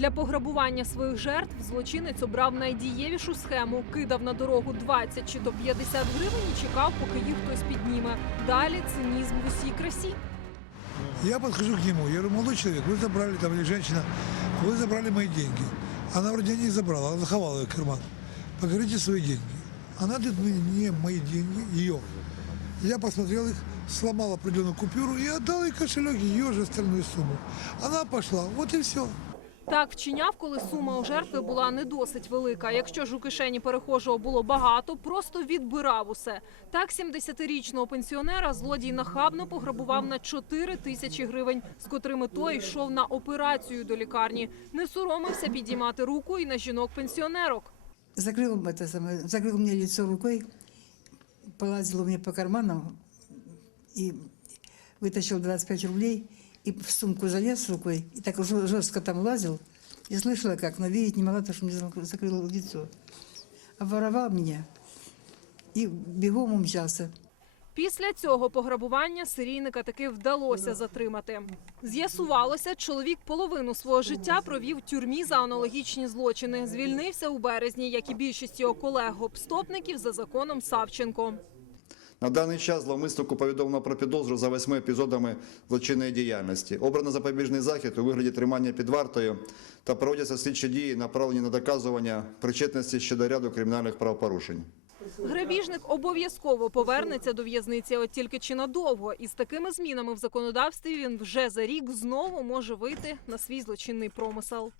Для пограбування своїх жертв злочинець обрав найдієвішу схему, кидав на дорогу 20 чи то 50 гривень і чекав, поки їх хтось підніме. Далі цинізм в усій красі. Я подхожу к нему, я говорю, молодой человек, вы забрали, там, или женщина, вы забрали мои деньги. Она вроде не забрала, она заховала их в карман. Покажите свои деньги. Она дает мне мои деньги, ее. Я посмотрел их, сломал определенную купюру и отдал ей кошелек, ее же остальную сумму. Она пошла, вот и все. Так вчиняв, коли сума у жертви була не досить велика. Якщо ж у кишені перехожого було багато, просто відбирав усе. Так 70-річного пенсіонера злодій нахабно пограбував на 4 тисячі гривень, з котрими той йшов на операцію до лікарні. Не соромився підіймати руку і на жінок-пенсіонерок. закрыл это самое, закрыл мне лицо рукой, полазил у меня по карманам и вытащил 25 рублей и в сумку залез рукой и так жё- жестко там лазил. Я слышала как, но видеть не могла, потому что мне зак- закрыло лицо. Обворовал меня и бегом умчался. Після цього пограбування серійника таки вдалося затримати. З'ясувалося, чоловік половину свого життя провів в тюрмі за аналогічні злочини. Звільнився у березні, як і більшість його колег-гопстопників за законом Савченко. На даний час зловмиснику повідомлено про підозру за восьми епізодами злочинної діяльності. Обрано запобіжний захід у вигляді тримання під вартою та проводяться слідчі дії, направлені на доказування причетності щодо ряду кримінальних правопорушень. Грабіжник обов'язково повернеться до в'язниці, от тільки чи надовго. І з такими змінами в законодавстві він вже за рік знову може вийти на свій злочинний промисел.